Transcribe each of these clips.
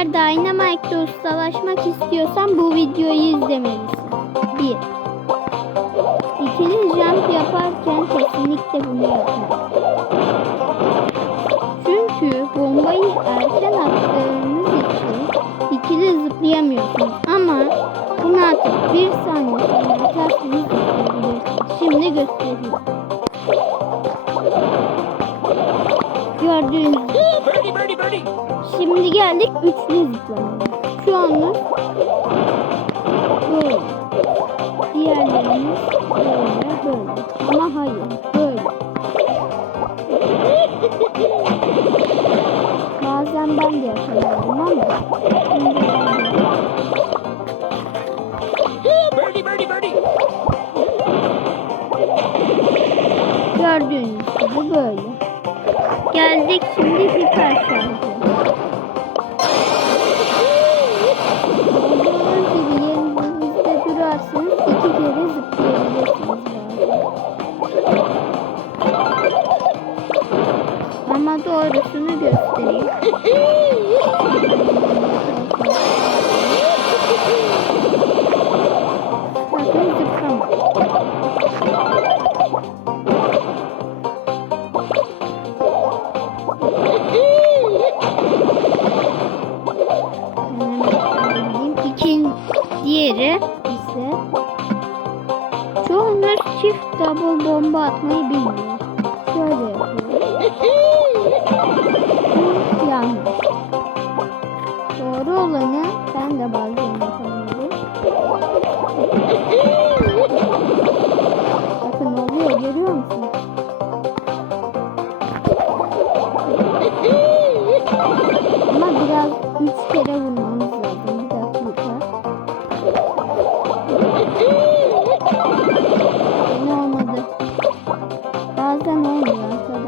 Eğer Dynamite'de ustalaşmak istiyorsan bu videoyu izlemelisin. 1. İkili jump yaparken kesinlikle bunu yapma. Çünkü bombayı erken attığınız için ikili zıplayamıyorsunuz. Ama bunu atıp bir saniye sonra atarsanız zıplayabilirsiniz. Şimdi göstereyim. Gördüğünüz. Şimdi geldik üçlü zıplamaya. Şu anlık böyle. Diğerlerimiz böyle böyle. Ama hayır böyle. Bazen ben de yapıyorum ama gördüğünüz gibi böyle. Geldik şimdi hiper şarjı. Olduğunuz gibi yerinizde durarsanız iki kere zıplayabilirsiniz. Ama doğrusunu göstereyim. İkin diğeri ise çoğunuz çift double bomba atmayı bilmiyor. Şöyle yapıyor. Bu yanlış. Doğru olanı ben de bazen yapamıyorum. Bakın oluyor görüyor musunuz? Ama biraz üç kere vurmamız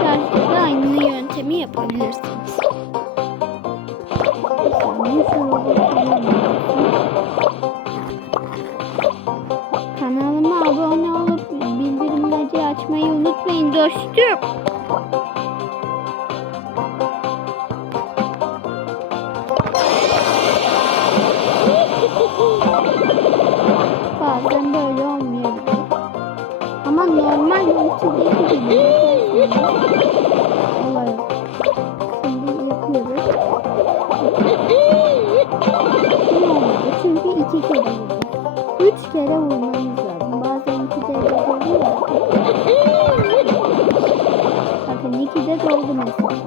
Şarjda da aynı yöntemi yapabilirsiniz. Kanalıma abone olup bildirimleri açmayı unutmayın dostum. Çünkü iki kere vurdu. Üç kere vurmamız lazım. Bazen iki de oluyor. Bakın iki de doldu mesela.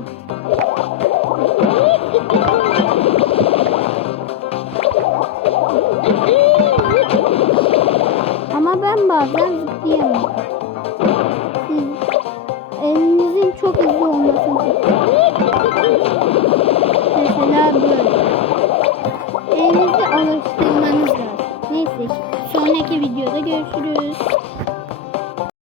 Ama ben bazen